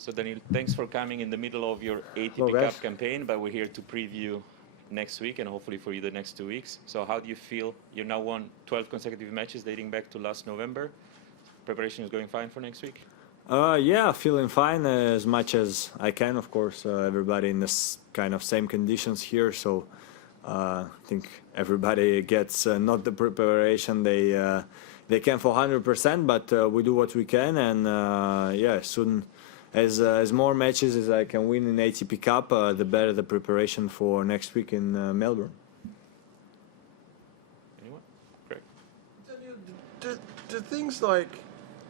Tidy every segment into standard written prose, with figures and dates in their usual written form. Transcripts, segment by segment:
So Daniil, thanks for coming in the middle of your Hello, ATP guys. Cup campaign, but we're here to preview next week and hopefully for you the next 2 weeks. So how do you feel? You now won 12 consecutive matches dating back to last November. Preparation is going fine for next week? Yeah, feeling fine as much as I can. Of course, everybody in this kind of same conditions here, so I think everybody gets not the preparation they can for 100%, but we do what we can, and yeah, soon as more matches as I can win in ATP Cup, the better the preparation for next week in Melbourne. Anyone? Great. Daniil, do things like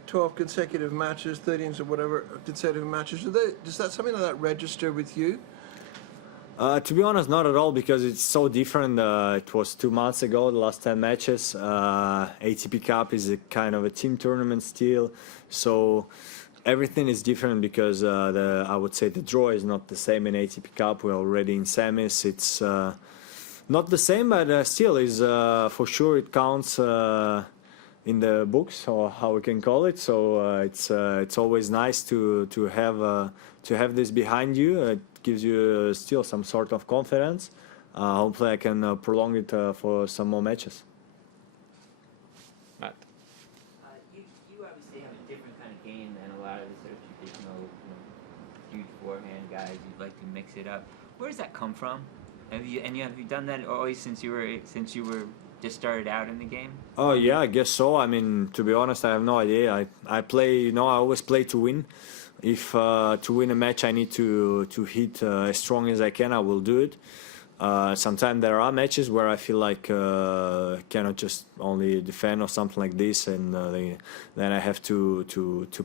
12 consecutive matches, 13 or whatever consecutive matches, does that something like that register with you? To be honest, not at all, because it's so different. It was 2 months ago, the last 10 matches. ATP Cup is a kind of a team tournament still, so everything is different because I would say the draw is not the same in ATP Cup. We're already in semis. It's not the same, but still is for sure it counts in the books, or how we can call it. So it's always nice to have this behind you. It gives you still some sort of confidence. Hopefully I can prolong it for some more matches. Matt? You obviously have a different kind of game than a lot of the sort of traditional, huge forehand guys. You'd like to mix it up. Where does that come from? Have you done that always since you were just started out in the game? Oh yeah, I guess so. I mean, to be honest, I have no idea. I play, I always play to win. If to win a match I need to hit as strong as I can, I will do it. Sometimes there are matches where I feel like cannot just only defend or something like this, and then I have to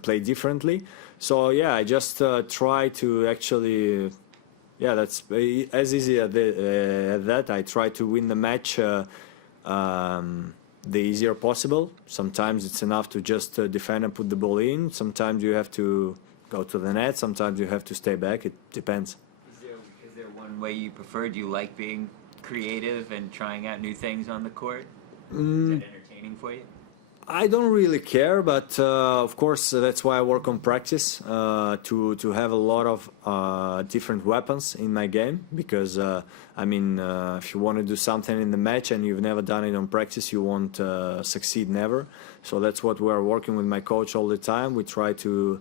play differently. So yeah, I just try to actually, yeah, that's as easy as that. I try to win the match the easier possible. Sometimes it's enough to just defend and put the ball in. Sometimes you have to go to the net. Sometimes you have to stay back. It depends. Is there one way you prefer? Do you like being creative and trying out new things on the court? Is that entertaining for you? I don't really care, but of course that's why I work on practice to have a lot of different weapons in my game, because I mean if you want to do something in the match and you've never done it on practice, you won't succeed never. So that's what we're working with my coach all the time. We try to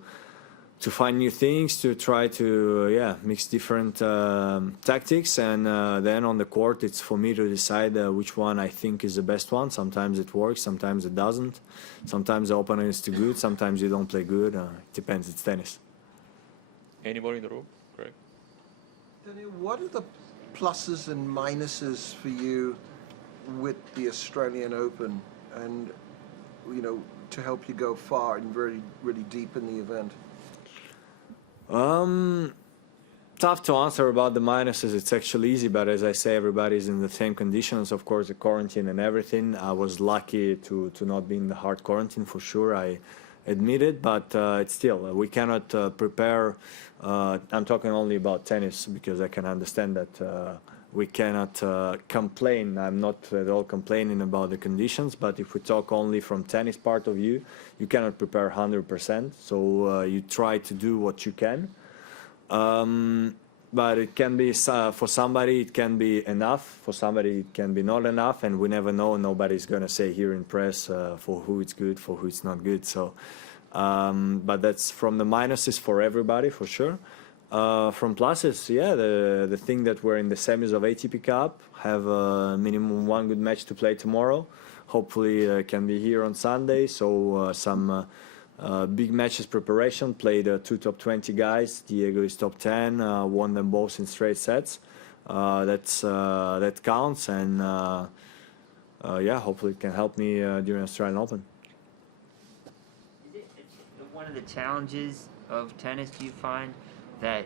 find new things, to try to mix different tactics, and then on the court it's for me to decide which one I think is the best one. Sometimes it works, sometimes it doesn't. Sometimes the opponent is too good, sometimes you don't play good. It depends, it's tennis. Anybody in the room? Great. Daniil, what are the pluses and minuses for you with the Australian Open, and to help you go far and really deep in the event? Tough to answer about the minuses. It's actually easy, but as I say, everybody's in the same conditions. Of course, the quarantine and everything. I was lucky to not be in the hard quarantine, for sure, I admit it, but it's still, we cannot prepare. I'm talking only about tennis, because I can understand that we cannot complain. I'm not at all complaining about the conditions, but if we talk only from tennis part of view, you cannot prepare 100%. So you try to do what you can. But it can be, for somebody it can be enough, for somebody it can be not enough, and we never know. Nobody's going to say here in press for who it's good, for who it's not good. So, but that's from the minuses for everybody, for sure. From pluses, yeah, the thing that we're in the semis of ATP Cup, have minimum one good match to play tomorrow. Hopefully can be here on Sunday, so some big matches preparation, played 2 top 20 guys. Diego is top 10, won them both in straight sets. That counts, and yeah, hopefully it can help me during Australian Open. Is it one of the challenges of tennis, do you find, that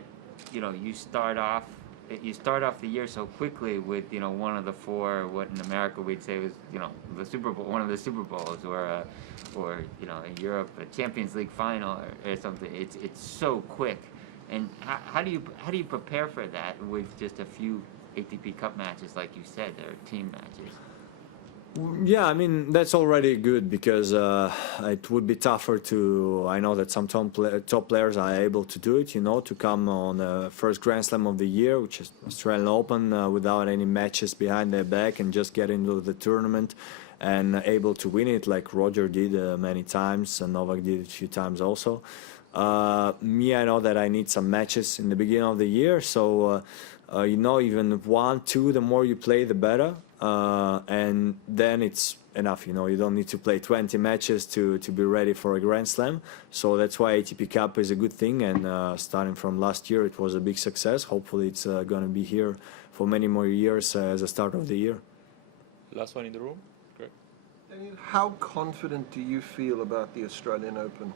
you start off the year so quickly with one of the four, what in America we'd say was the Super Bowl, one of the Super Bowls, or in Europe a Champions League final or something. It's so quick, and how do you prepare for that with just a few ATP Cup matches, like you said, they're team matches? Yeah, I mean that's already good because it would be tougher to. I know that some top players are able to do it. To come on the first Grand Slam of the year, which is Australian Open, without any matches behind their back and just get into the tournament and able to win it, like Roger did many times and Novak did it a few times also. Me, I know that I need some matches in the beginning of the year, so even 1, 2, the more you play, the better. And then it's enough, you don't need to play 20 matches to be ready for a Grand Slam. So that's why ATP Cup is a good thing, and starting from last year, it was a big success. Hopefully it's going to be here for many more years as a start of the year. Last one in the room. Great. Daniil, how confident do you feel about the Australian Open?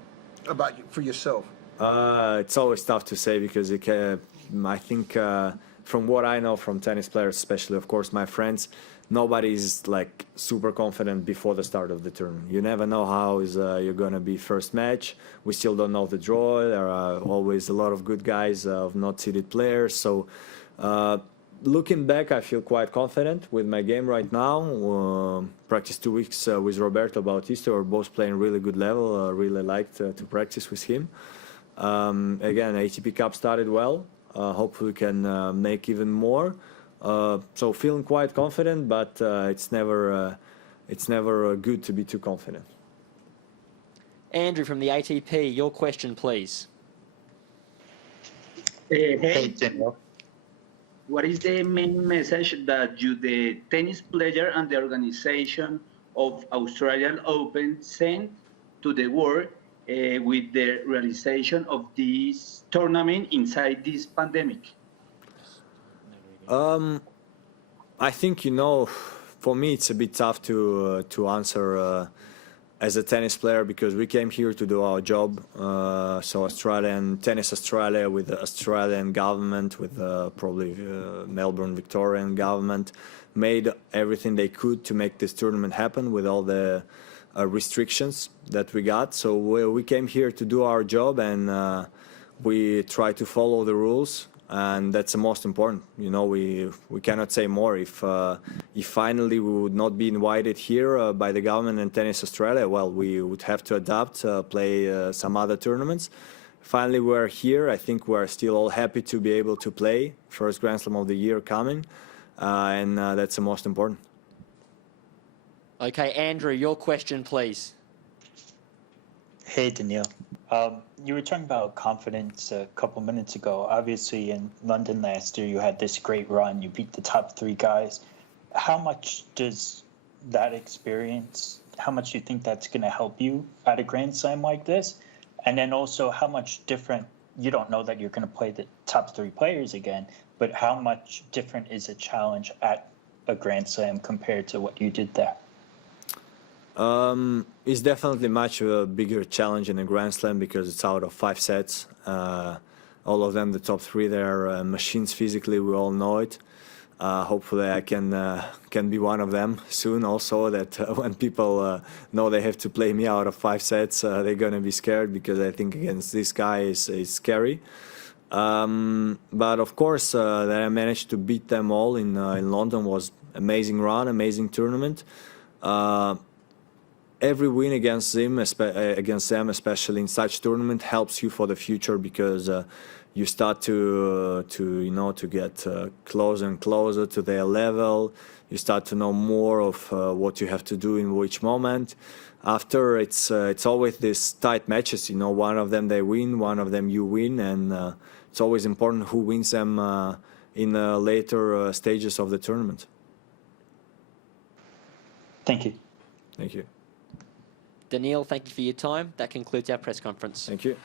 For yourself? It's always tough to say because I think from what I know from tennis players, especially, of course, my friends, nobody's like super confident before the start of the tournament. You never know how you're going to be first match. We still don't know the draw. There are always a lot of good guys of not seeded players. So looking back, I feel quite confident with my game right now. Practiced 2 weeks with Roberto Bautista. We're both playing really good level. Really liked to practice with him. Again, ATP Cup started well. Hopefully we can make even more. So feeling quite confident, but it's never good to be too confident. Andrew from the ATP, your question, please. Hey, Daniil. What is the main message that you, the tennis player and the organization of Australian Open, send to the world with the realization of this tournament inside this pandemic? I think, for me it's a bit tough to answer as a tennis player because we came here to do our job. So Tennis Australia with the Australian government, with probably Melbourne Victorian government, made everything they could to make this tournament happen with all the restrictions that we got. So we came here to do our job, and we try to follow the rules. And that's the most important. We cannot say more. If finally we would not be invited here by the government and Tennis Australia, well, we would have to adapt, play some other tournaments. Finally, we're here. I think we're still all happy to be able to play first Grand Slam of the year coming, and that's the most important. Okay, Andrew, your question, please. Hey, Daniil. You were talking about confidence a couple minutes ago. Obviously, in London last year, you had this great run. You beat the top 3 guys. How much does that experience, how much do you think that's going to help you at a Grand Slam like this? And then also, how much different, you don't know that you're going to play the top 3 players again, but how much different is a challenge at a Grand Slam compared to what you did there? It's definitely much a bigger challenge in a Grand Slam because it's out of 5 sets. All of them, the top 3, they're machines physically. We all know it. Hopefully, I can be one of them soon. Also, that when people know they have to play me out of 5 sets, they're gonna be scared because I think against this guy is scary. But of course, that I managed to beat them all in London was amazing run, amazing tournament. Every win against them, especially in such tournament, helps you for the future because you start to get closer and closer to their level. You start to know more of what you have to do in which moment. After it's always these tight matches. One of them they win, one of them you win, and it's always important who wins them in later stages of the tournament. Thank you. Thank you. Daniil, thank you for your time. That concludes our press conference. Thank you.